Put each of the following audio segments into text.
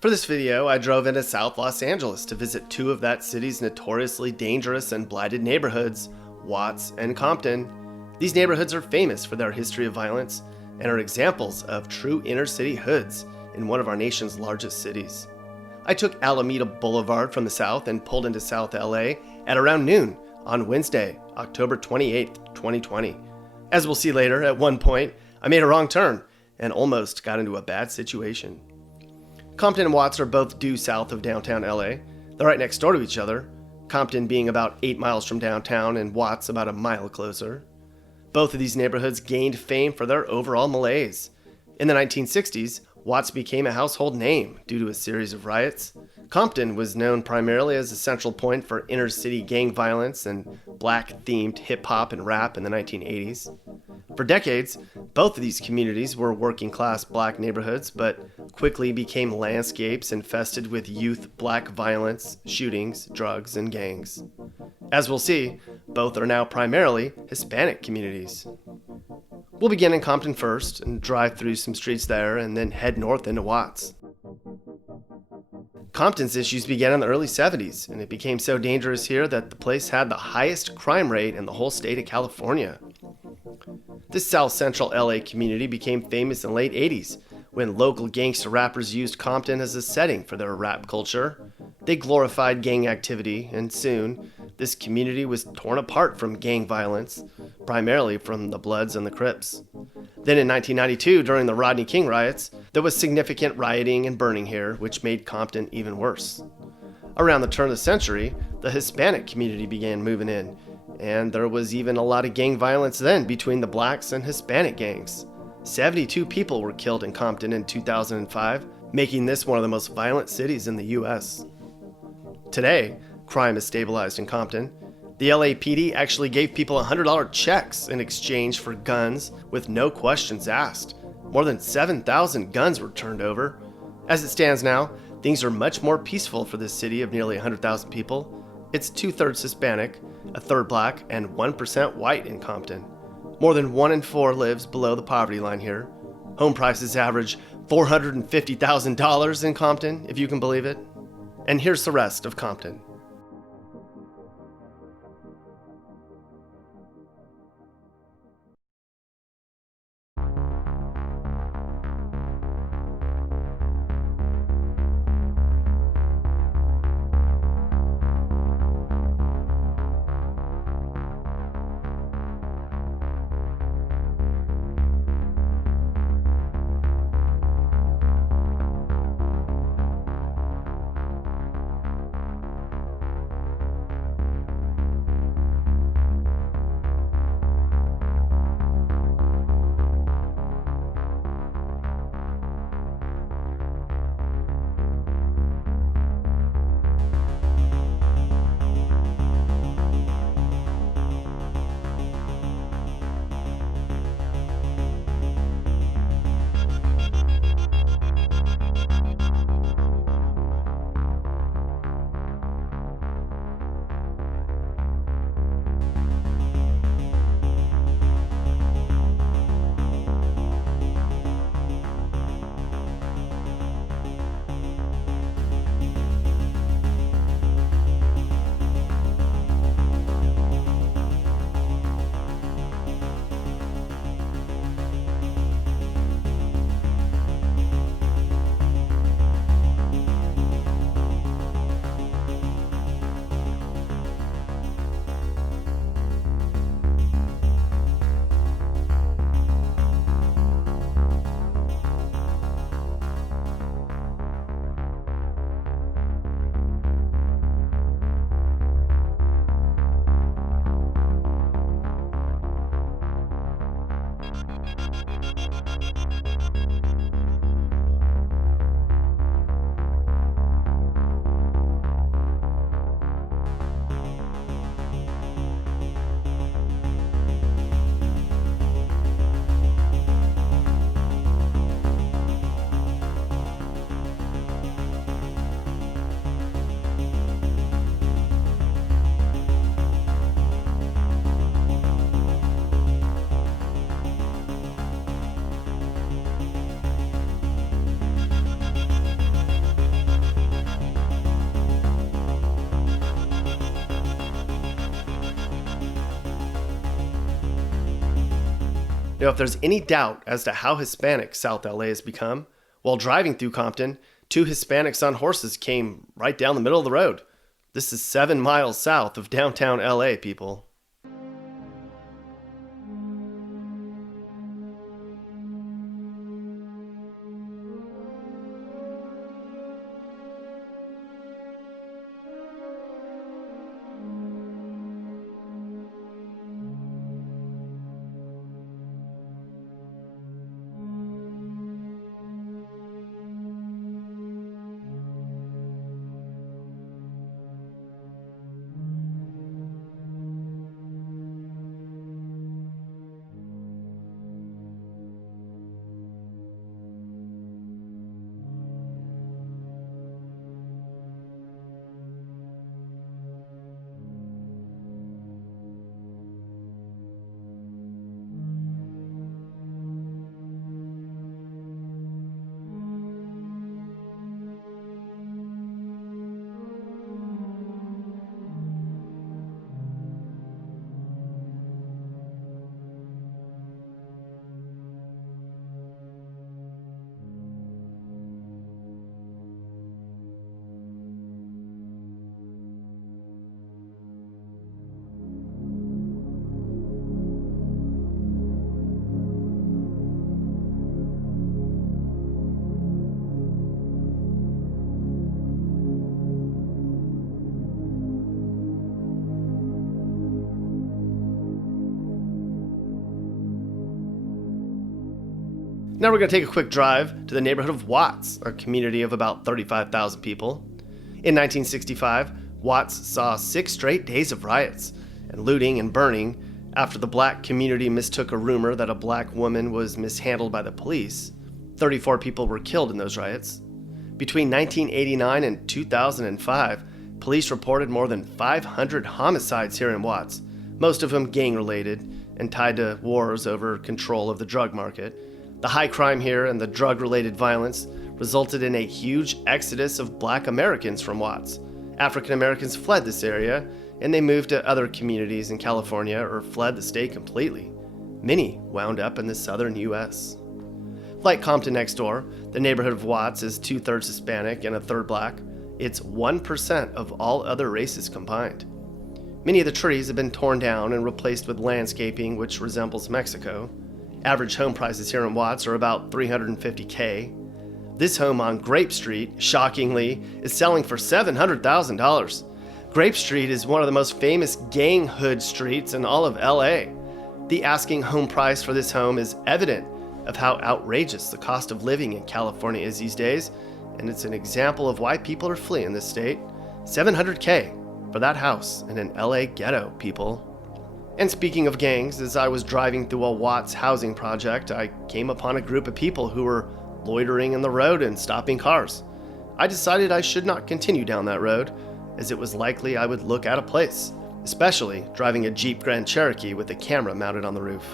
For this video, I drove into South Los Angeles to visit two of that city's notoriously dangerous and blighted neighborhoods, Watts and Compton. These neighborhoods are famous for their history of violence and are examples of true inner-city hoods in one of our nation's largest cities. I took Alameda Boulevard from the south and pulled into South LA at around noon on Wednesday, October 28th, 2020. As we'll see later, at one point, I made a wrong turn and almost got into a bad situation. Compton and Watts are both due south of downtown LA. They're right next door to each other, Compton being about 8 miles from downtown and Watts about a mile closer. Both of these neighborhoods gained fame for their overall malaise. In the 1960s, Watts became a household name due to a series of riots. Compton was known primarily as a central point for inner-city gang violence and black-themed hip-hop and rap in the 1980s. For decades, both of these communities were working-class black neighborhoods, but quickly became landscapes infested with youth black violence, shootings, drugs, and gangs. As we'll see, both are now primarily Hispanic communities. We'll begin in Compton first and drive through some streets there and then head north into Watts. Compton's issues began in the early 70s, and it became so dangerous here that the place had the highest crime rate in the whole state of California. This South Central LA community became famous in the late 80s when local gangster rappers used Compton as a setting for their rap culture. They glorified gang activity, and soon, this community was torn apart from gang violence, primarily from the Bloods and the Crips. Then in 1992, during the Rodney King riots, there was significant rioting and burning here, which made Compton even worse. Around the turn of the century, the Hispanic community began moving in, and there was even a lot of gang violence then between the blacks and Hispanic gangs. 72 people were killed in Compton in 2005, making this one of the most violent cities in the U.S. Today, crime is stabilized in Compton. The LAPD actually gave people $100 checks in exchange for guns with no questions asked. More than 7,000 guns were turned over. As it stands now, things are much more peaceful for this city of nearly 100,000 people. It's 2/3 Hispanic, 1/3 black, and 1% white in Compton. More than 1 in 4 lives below the poverty line here. Home prices average $450,000 in Compton, if you can believe it. And here's the rest of Compton. Now, if there's any doubt as to how Hispanic South LA has become, while driving through Compton, two Hispanics on horses came right down the middle of the road. This is 7 miles south of downtown LA, people. Now we're going to take a quick drive to the neighborhood of Watts, a community of about 35,000 people. In 1965, Watts saw 6 straight days of riots and looting and burning after the black community mistook a rumor that a black woman was mishandled by the police. 34 people were killed in those riots. Between 1989 and 2005, police reported more than 500 homicides here in Watts, most of them gang-related and tied to wars over control of the drug market. The high crime here and the drug-related violence resulted in a huge exodus of black Americans from Watts. African Americans fled this area, and they moved to other communities in California or fled the state completely. Many wound up in the southern U.S. Like Compton next door, the neighborhood of Watts is 2/3 Hispanic and 1/3 black. It's 1% of all other races combined. Many of the trees have been torn down and replaced with landscaping which resembles Mexico. Average home prices here in Watts are about $350K. This home on Grape Street, shockingly, is selling for $700,000. Grape Street is one of the most famous gang hood streets in all of LA. The asking home price for this home is evident of how outrageous the cost of living in California is these days, and it's an example of why people are fleeing this state. $700K for that house in an LA ghetto, people. And speaking of gangs, as I was driving through a Watts housing project, I came upon a group of people who were loitering in the road and stopping cars. I decided I should not continue down that road, as it was likely I would look out of place, especially driving a Jeep Grand Cherokee with a camera mounted on the roof.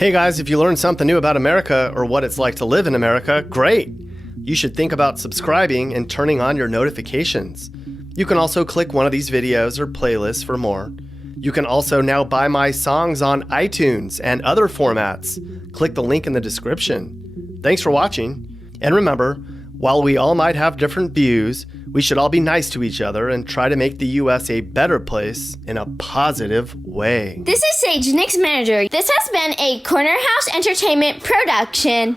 Hey guys, if you learned something new about America or what it's like to live in America, great! You should think about subscribing and turning on your notifications. You can also click one of these videos or playlists for more. You can also now buy my songs on iTunes and other formats. Click the link in the description. Thanks for watching. And remember, while we all might have different views, we should all be nice to each other and try to make the U.S. a better place in a positive way. This is Sage, Nick's manager. This has been a Corner House Entertainment production.